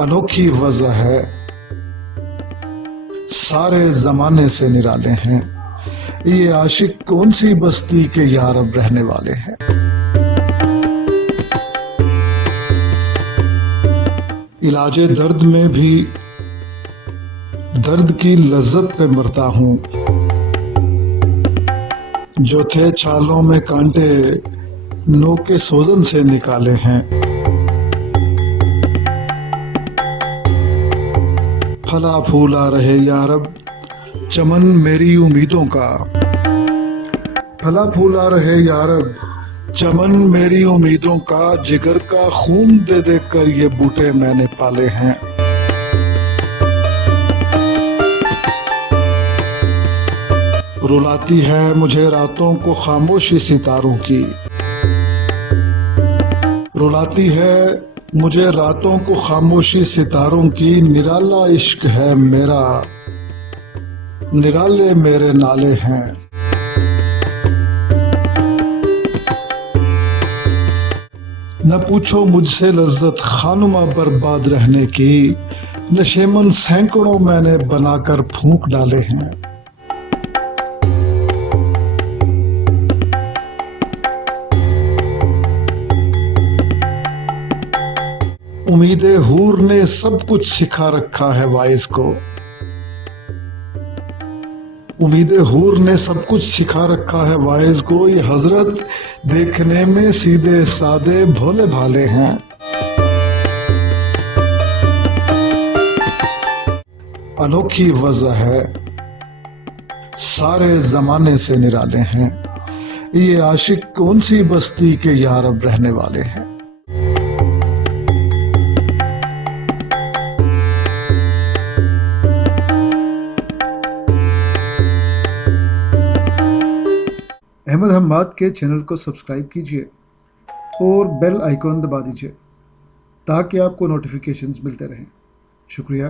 انوکھی وضع ہے، سارے زمانے سے نرالے ہیں، یہ عاشق کون سی بستی کے یارب رہنے والے ہیں۔ علاج درد میں بھی درد کی لذت پہ مرتا ہوں، جو تھے چھالوں میں کانٹے نو کے سوزن سے نکالے ہیں۔ پھلا پھولا رہے یارب چمن میری امیدوں کا، پھلا پھولا رہے یارب چمن میری امیدوں کا، جگر کا خون دے دے کر یہ بوٹے میں نے پالے ہیں۔ رلاتی ہے مجھے راتوں کو خاموشی ستاروں کی، رلاتی ہے مجھے راتوں کو خاموشی ستاروں کی، نرالا عشق ہے میرا، نرالے میرے نالے ہیں۔ نہ پوچھو مجھ سے لذت خانمہ برباد رہنے کی، نشیمن سینکڑوں میں نے بنا کر پھونک ڈالے ہیں۔ امید حور نے سب کچھ سکھا رکھا ہے وائز کو، امید حور نے سب کچھ سکھا رکھا ہے وائز کو، یہ حضرت دیکھنے میں سیدھے سادے بھولے بھالے ہیں۔ انوکھی وضع ہے، سارے زمانے سے نرالے ہیں، یہ عاشق کون سی بستی کے یارب رہنے والے ہیں۔ احمد حماد کے چینل کو سبسکرائب کیجیے اور بیل آئیکن دبا دیجیے تاکہ آپ کو نوٹیفیکیشنز ملتے رہیں۔ شکریہ۔